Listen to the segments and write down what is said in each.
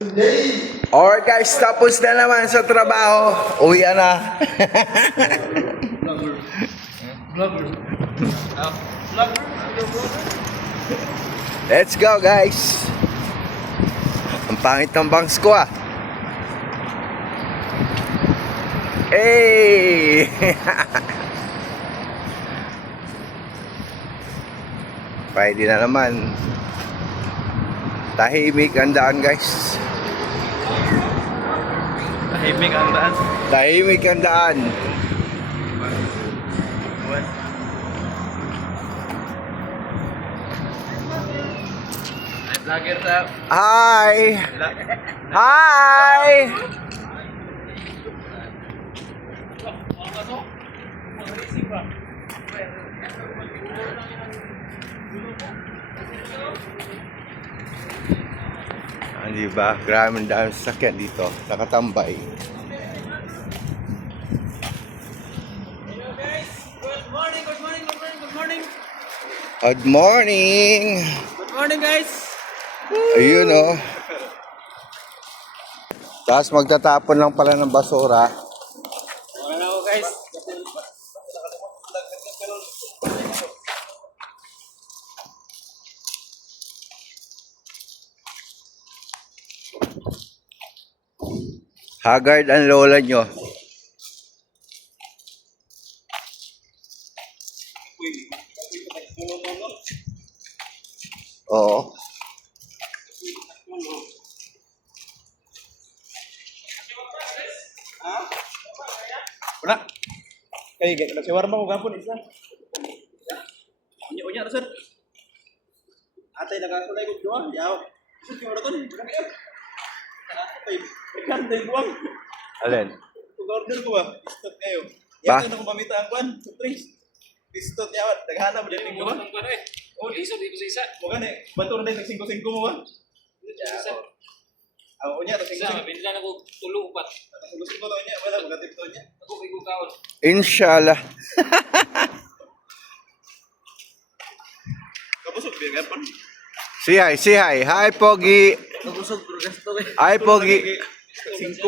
Alright guys, tapos na naman sa trabaho. Uwi na. Let's go guys. Ang pangit ng bangs ko ah. Hey! Pwede na naman. Tahimik ang daan guys. Tahimik ang daan. Tahimik ang daan. Vlogger na. Hi! Hi! Di ba? Grabe ang dami sasakyan dito. Nakatambay. Good morning, good morning, good morning, good morning. Good morning! Good morning guys. Ayun oh. Tapos magtatapon lang pala ng basura. Wala na ako guys. Haggard ang lola nyo. Oo. Wala. Kay nagsiwarma ko gapon isa. Unya na sir. Atay nagakulay ko duwa. Yaw. Sir ki ora to ni. Kayo. Atay. Ikan tay buwang. Alin? Order ko ba? Istot kayo. Ba? Yato na ko mamita ang kwan. Sa drinks. Istot yaw. Naghanap din ko ba? Oh, lisod dito sa isa. Mo gani. Bato na din 5-5 mo ba? Isa. Ang unya to Isa, 5-5. binila na ko tulo upat. Gusto ko to unya. Wala magatip to unya. Ako may kukaon. Inshallah. Kabusog din gapon. Say hi, say hi. Hi, Pogi. Kabusog pero gasto kay. Hi, Pogi. 5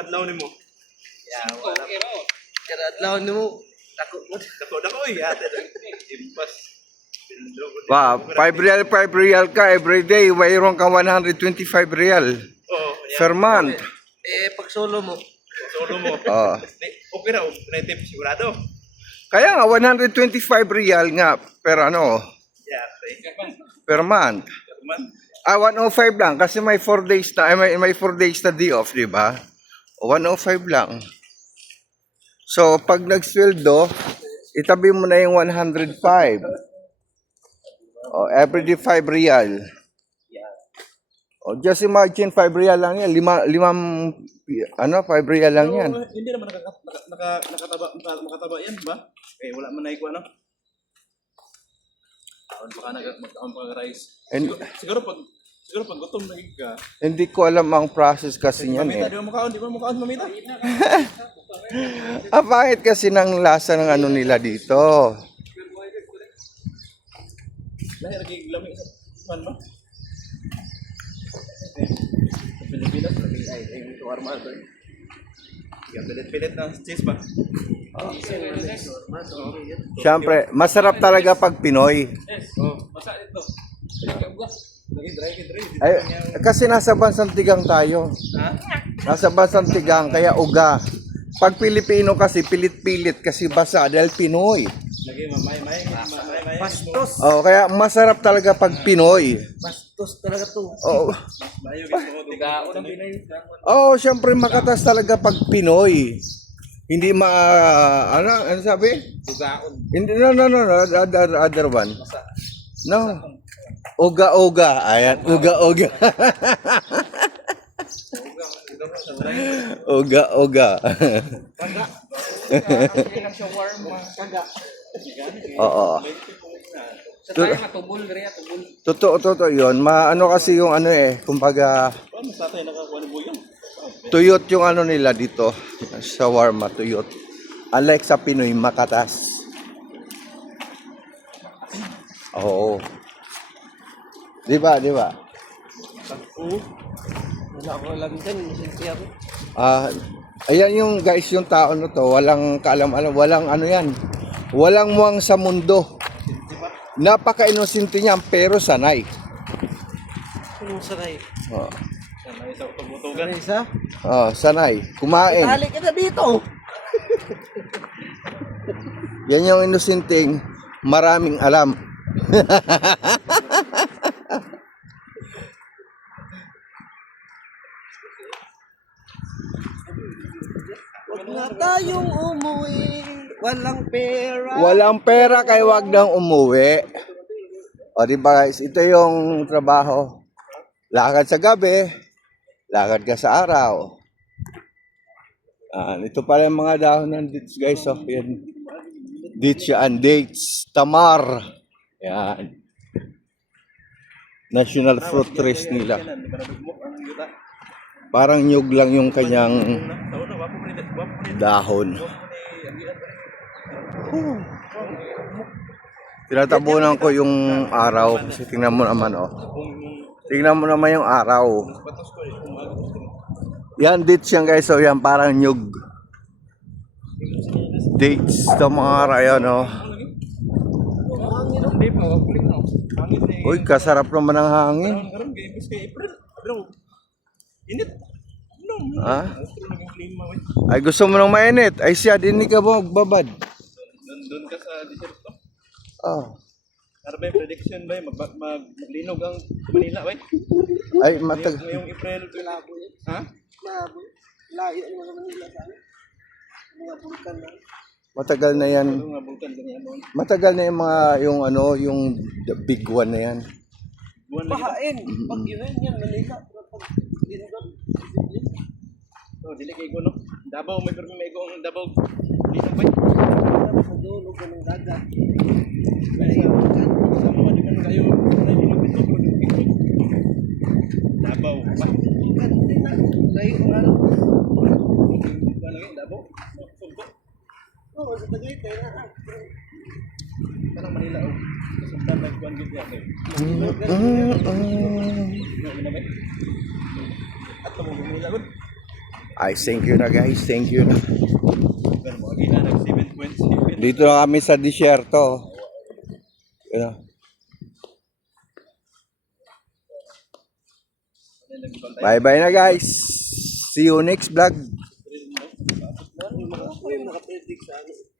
adlaw nimo. Ya, wala. Okay ba? Kada adlaw nimo. Dako dako oy. Ate. Impas. Wow, 5 real ka every day. Mayroon ka 125 real Oh, per month. pag solo mo. Solo mo. Oh. Okay na, tip sigurado. Kaya nga 125 real nga per ano, Yeah, okay. per month. Man. 105 lang kasi may 4 days na may 4 days na day off, di ba? 105 lang. So pag nagsweldo, itabi mo na yung 105. Oh, everyday 5 real. Oh, just imagine 5 real lang yan. 5 real lang yan. Pero, hindi naman makataba yan, ba? Eh, wala man na ano. Taon pa ka magtaon pa ka rice. Siguro pag gutom na ka. Hindi ko alam ang process kasi niyan Mamita, eh. di ba mukhaon mamita? Bakit kasi ng lasa ng ano nila dito? Dahil nagigilami man ba? Pilipinas lagi ay ito armal ba? Yung pilit ng cheese ba? Siyempre, masarap talaga pag Pinoy. Oh, Masa dito. lagi dry. Ay, kasi nasa bansang tigang tayo. Ha? Nasa bansang tigang, kaya uga. Pag Pilipino kasi, pilit-pilit kasi basa dahil Pinoy. Lagi may. Pastos. Oh, kaya masarap talaga pag Pinoy. Pastos talaga to. Oh, Mayo gusto mo Tigaon ang Pinay. oh siyempre makatas talaga pag Pinoy. Hindi ano sabi? Dugaon. Hindi, no, other one. No. Uga-uga. Ayan, uga-uga. Uga-uga. Kaga. Kaga. Oo. Sa tayo matubol, Rea, tubol. Totoo yun. Maano kasi yung ano eh, kumbaga Paano sa tayo nakakuha ng buyong? tuyot yung ano nila dito. Shawarma, tuyot. Unlike sa Pinoy, makatas. Oo. Di ba? Pag Wala ko alam dyan, inusinti ako. Ayan yung guys, yung tao na to, walang kaalam-alam, walang ano yan, walang muwang sa mundo. Napaka-inosente niya, pero sanay. Anong sanay? Oh, Sanay sa pagbutugan. Sanay sa? sanay. Kumain. Tali ka na dito! Yan yung inosenteng maraming alam. Huwag na tayong umuwi, walang pera. Walang pera kaya wag nang umuwi. O di ba guys, ito yung trabaho. Lakad sa gabi, lakad ka sa araw. Ito pala yung mga dahon ng dates guys. Oh, yan. Dates yan, dates, tamar. Yan. National fruit trees nila. Parang nyug lang yung kanyang dahon. Tinatabunan ko yung araw kasi tingnan mo naman oh. Tingnan mo naman yung araw. Yan dates yan guys, so yan parang nyug. Dates tamar, ayan oh. Hindi pa, kulik no. Uy, kasarap naman ng hangin. Init. Ha? Ay gusto mo nang mainit? Ay siya, din ka ba magbabad? Doon ka sa desert to. Oh. Ano ba yung prediction ba? Maglinog ang Manila ba? Ay matag Ngayong April. Malabo yun. Ha? Malabo. Layo ang mga Manila sa amin. Mga bulkan na. matagal na yan. Mga bulkan ganyan noon. Matagal na yung mga yung ano, yung the big one na yan. Buwan na Bahain, pag yun yan, Manila. Lindon. Oh, dili kay ko no. Davao may permi may ko ang Davao. Dito ba? Sa dulo ka ng dagat. Sa mga di man kayo na binubito ko ng picnic. Davao pa. Kan, di na. Layo ka lang. Wala kay Davao. Sugbo. Oo, sa Tagaytay na. Parang Manila oh. Kasundan like one gid yan. At mo gumula gud. Ay, thank you na guys, thank you na. Pero mo gina nag 7.7. Dito na kami sa disyerto. Yun. Bye bye na guys. See you next vlog. Ako yung nakapredict sa ano.